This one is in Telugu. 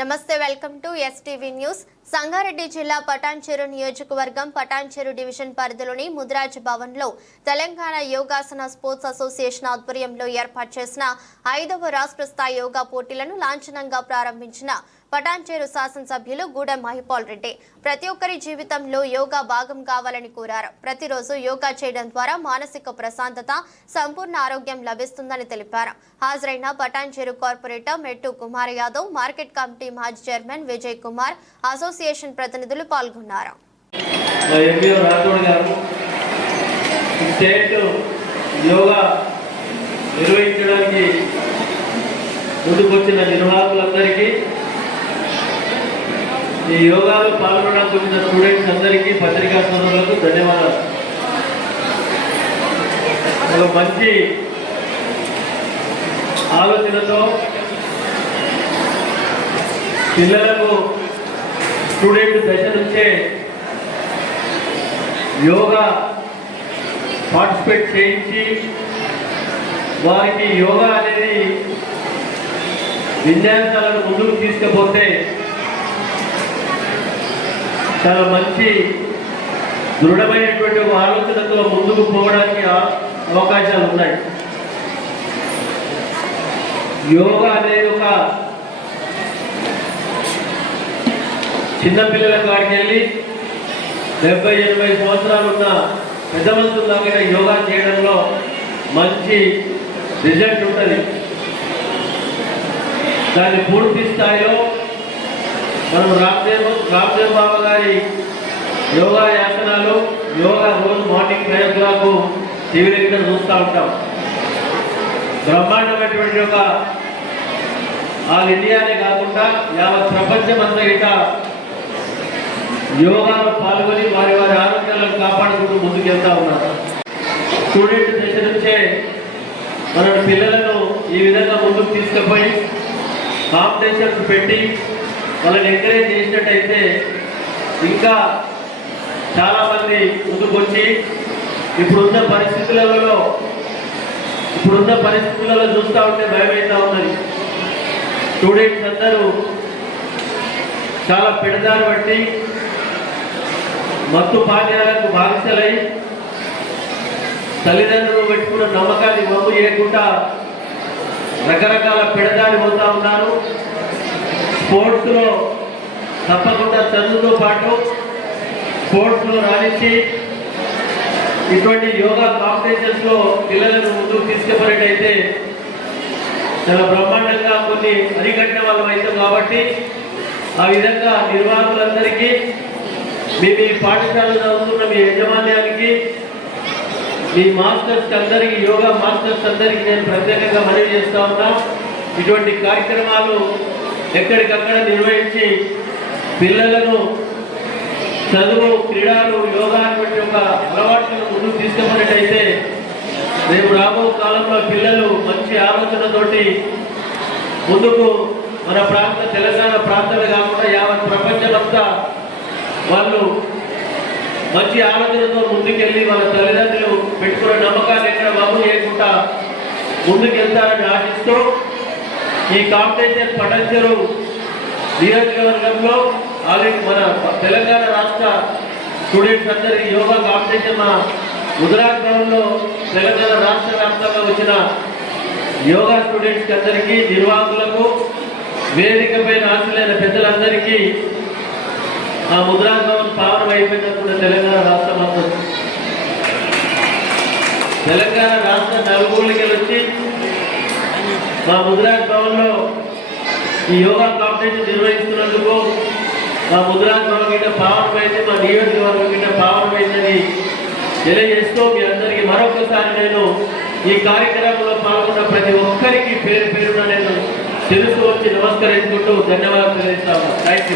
నమస్తే welcome to STV news. Sangareddy జిల్లా పటాన్చెరు నియోజకవర్గం పటాన్చెరు డివిజన్ పరిధిలోని ముదిరాజ్ భవన్లో తెలంగాణ యోగాసన స్పోర్ట్స్ అసోసియేషన్ ఆధ్వర్యంలో ఏర్పాటు చేసిన ఐదవ రాష్ట్ర స్థాయి యోగా పోటీలను లాంఛనంగా ప్రారంభించిన పటాన్చేరు శాసనసభ్యులు గూడెం మహిపాల్ రెడ్డి. ప్రతి ఒక్కరి జీవితంలో యోగా భాగం కావాలని కోరారు. ప్రతిరోజు యోగా చేయడం ద్వారా మానసిక ప్రశాంతత సంపూర్ణ ఆరోగ్యం లభిస్తుందని తెలిపారు. హాజరైన Patancheru corporator Mettu Kumar Yadav market committee మాజీ చైర్మన్ విజయ్ కుమార్ అసోసియేషన్ ప్రతినిధులు పాల్గొన్నారు. స్టేట్ యోగా నిర్వహించడానికి ముందుకొచ్చిన నిర్వాహకులందరికీ ఈ యోగాలో పాల్గొనడానికి వచ్చిన స్టూడెంట్స్ అందరికీ పత్రికా సోదరులకు ధన్యవాదాలు. ఒక మంచి ఆలోచనతో పిల్లలకు స్టూడెంట్ దశ నుంచే యోగా పార్టిసిపేట్ చేయించి వారికి యోగా అనేది విన్యాసాలను ముందుకు తీసుకుపోతే చాలా మంచి దృఢమైనటువంటి ఆలోచనతో ముందుకు పోవడానికి అవకాశాలు ఉన్నాయి. యోగా అనేది ఒక చిన్నపిల్లల కాడికి వెళ్ళి డెబ్బై ఎనభై సంవత్సరాలు ఉన్న పెద్ద మనుషుల దాకా యోగా చేయడంలో మంచి రిజల్ట్ ఉంటుంది. దాన్ని పూర్తి స్థాయిలో మనం రామ్దేవ్ రామ్దేవ్ బాబా గారి యోగా యాసనాలు యోగా రోజు morning five o'clock TV దగ్గర చూస్తూ ఉంటాం. బ్రహ్మాండమైనటువంటి ఒక ఆల్ ఇండియానే కాకుండా యావత్ ప్రపంచం అంతా ఇట యోగాలో పాల్గొని వారి వారి ఆరోగ్యాలను కాపాడుకుంటూ ముందుకెళ్తా ఉన్నారు. స్టూడెంట్ దశ నుంచే మన పిల్లలను ఈ విధంగా ముందుకు తీసుకుపోయి కాంపిటీషన్స్ పెట్టి వాళ్ళని ఎంకరేజ్ చేసినట్టయితే ఇంకా చాలామంది ముందుకొచ్చి ఇప్పుడున్న పరిస్థితులలో ఇప్పుడున్న పరిస్థితులలో చూస్తూ ఉంటే భయమైతా ఉన్నది. స్టూడెంట్స్ అందరూ చాలా పెడదారి బట్టి మత్తు పానీయాలకు బాధితులై తల్లిదండ్రులు పెట్టుకున్న నమ్మకాన్ని మమ్ము చేయకుండా రకరకాల పెడదారి పోతా ఉన్నారు. స్పోర్ట్స్లో తప్పకుండా చదువుతో పాటు స్పోర్ట్స్లో రాణించి ఇటువంటి యోగా కాంపిటీషన్స్లో పిల్లలను ముందుకు తీసుకెళ్ళినట్టయితే చాలా బ్రహ్మాండంగా కొన్ని అరికట్టిన వాళ్ళం అవుతాం కాబట్టి ఆ విధంగా నిర్వాహకులందరికీ మీ మీ పాఠశాలలో చదువుతున్న మీ యజమాన్యానికి మీ మాస్టర్స్ అందరికీ యోగా మాస్టర్స్ అందరికీ నేను ప్రత్యేకంగా మనవి చేస్తా ఉన్నా. ఇటువంటి కార్యక్రమాలు ఎక్కడికక్కడ నిర్వహించి పిల్లలను చదువు క్రీడలు యోగా వంటి ఒక అలవాట్లను ముందుకు తీసుకున్నట్టయితే రేపు రాబో కాలంలో పిల్లలు మంచి ఆలోచనతోటి ముందుకు మన ప్రాంత తెలంగాణ ప్రాంతమే కాకుండా యావత్ ప్రపంచమంతా వాళ్ళు మంచి ఆలోచనతో ముందుకెళ్ళి వాళ్ళ తల్లిదండ్రులు పెట్టుకున్న నమ్మకాన్ని ఎక్కడ బాబు చేయకుండా ముందుకెళ్తారని ఆశిస్తూ ఈ కాంపిటీషన్ పటంచెరు నియోజకవర్గంలో ఆల్రెడీ మన తెలంగాణ రాష్ట్ర స్టూడెంట్స్ అందరికీ యోగా కాంపిటీషన్ మన గుజరాత్ తెలంగాణ రాష్ట్ర వ్యాప్తంగా వచ్చిన యోగా స్టూడెంట్స్కి అందరికీ నిర్వాహకులకు వేదిక పైన ఆశలైన పెద్దలందరికీ ఆ ముద్రా భవన్ పావనం అయిపోయినప్పుడు తెలంగాణ రాష్ట్రం మాత్రం తెలంగాణ రాష్ట్ర నలుగురికి వచ్చి మా ముద్రాజ్ భవన్లో ఈ యోగా కాంపిటీషన్ నిర్వహిస్తున్నందుకు మా ముద్రాజ్ భవన్ గిట్ట పావనమైంది మా నియోజకవర్గం గిట్ట పావనమైందని తెలియజేస్తూ మీ అందరికీ మరొకసారి నేను ఈ కార్యక్రమంలో పాల్గొన్న ప్రతి ఒక్కరికి పేరు పేరున నేను తెలుసు వచ్చి నమస్కరించుకుంటూ ధన్యవాదాలు తెలియజేస్తాము థ్యాంక్